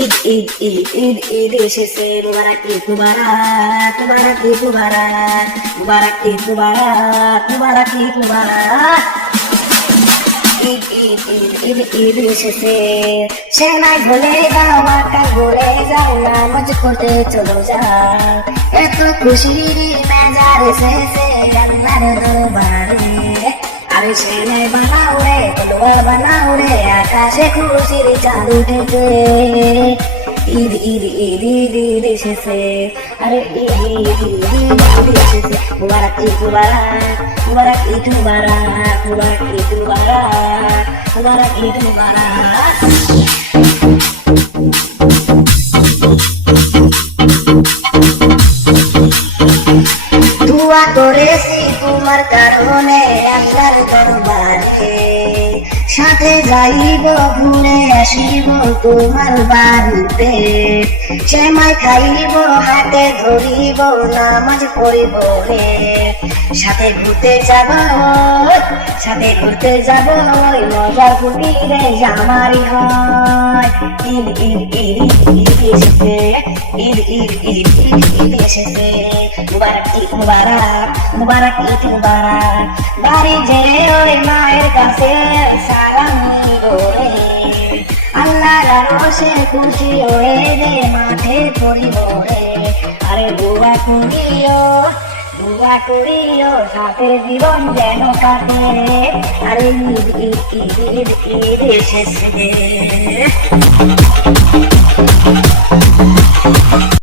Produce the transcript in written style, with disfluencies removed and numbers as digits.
ঈদ ঈদ ঈদ ঈদ ঈদ এসেছে, মুবারক ঈদ মুবারক, মুবারক ঈদ মুবারক, মুবারক ঈদ মুবারক, মুবারক ঈদ মুবারক। ঈদ ঈদ ঈদ ঈদ ঈদ এসেছে, সেনাই ভুলে যাও, আকাশ ভুলে যাও, নামাজ পড়তে চলো যাও। এত খুশির মেজাজ এসেছে আল্লাহর দরবারে। আরে সেনাই বানাও রে, তলোয়ার বানাও রে, আকাশে খুশির চাঁদ উঠেছে। ঈদ ঈদ ঈদ ঈদ ঈদ এসেছে, আরে ঈদ ঈদ ঈদ ঈদ এসেছে। মুবারক ঈদ মুবারক, মুবারক ঈদ মুবারক, মুবারক ঈদ মুবারক, মুবারক ঈদ মুবারক। দোয়া করেছি তোমার কারণে আল্লাহর দরবারে, সাথে যাইব ঘুরে আসিব তোমার বাড়িতে। সেমাই খাইব হাতে ধরিব নামাজ পড়িব রে, সাথে ঘুরতে যাব, সাথে ঘুরতে যাব, মজার কুটিরে জামারি হয়। ঈদ ঈদ ঈদ ঈদ এসেছে, ঈদ ঈদ ঈদ ঈদ ঈদ এসেছে। মুবারক ঈদ মুবারক, মুবারক ঈদ মুবারক। বাড়ি যে ওই মায়ের কাছে সালাম দিব রে, আল্লাহর আরশে খুশি হয়ে রে মাঠে পড়িব রে। আরে দোয়া করিও, দোয়া করিও, সাথে জীবন যেন কাটে রে। আরে ঈদ ঈদ ঈদ ঈদ ঈদ এসেছে।